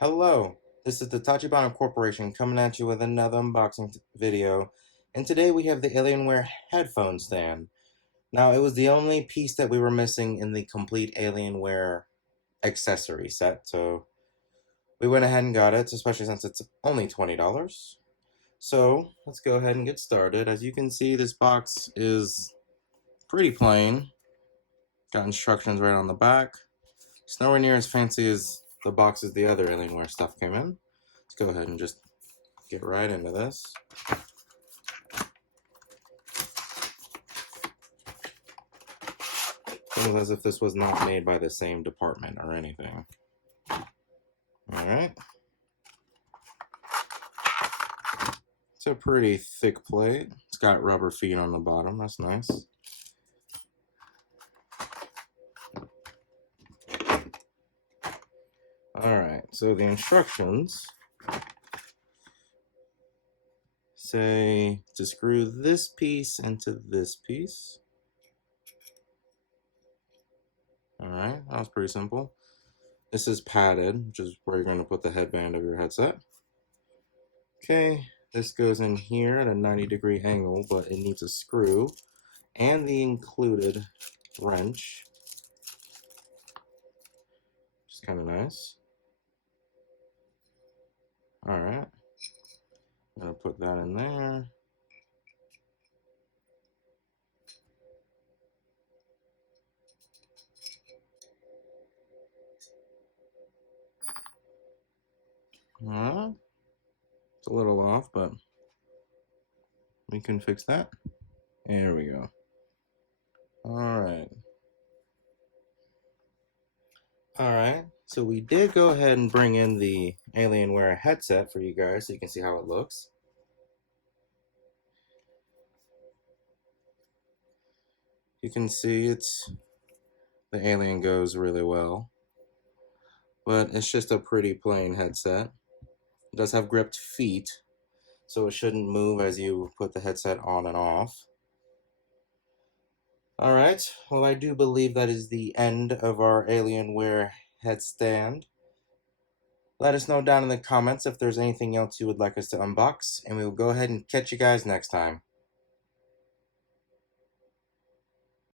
Hello, this is the Tachibana Corporation coming at you with another unboxing video, and today we have the Alienware headphone stand. Now, it was the only piece that we were missing in the complete Alienware accessory set, so we went ahead and got it, especially since it's only $20. So, let's go ahead and get started. As you can see, this box is pretty plain. Got instructions right on the back. It's nowhere near as fancy as the boxes the other Alienware stuff came in. Let's go ahead and just get right into this. Feels as if this was not made by the same department or anything. Alright. It's a pretty thick plate. It's got rubber feet on the bottom. That's nice. Alright, so the instructions say to screw this piece into this piece. Alright, that was pretty simple. This is padded, which is where you're going to put the headband of your headset. Okay, this goes in here at a 90-degree angle, but it needs a screw and the included wrench. Which is kind of nice. Alright, I'm going to put that in there. It's a little off, but we can fix that. There we go. Alright, so we did go ahead and bring in the Alienware headset for you guys so you can see how it looks. You can see the Alien goes really well, but it's just a pretty plain headset. It does have gripped feet, so it shouldn't move as you put the headset on and off. Alright, well, I do believe that is the end of our Alienware headstand. Let us know down in the comments if there's anything else you would like us to unbox, and we will go ahead and catch you guys next time.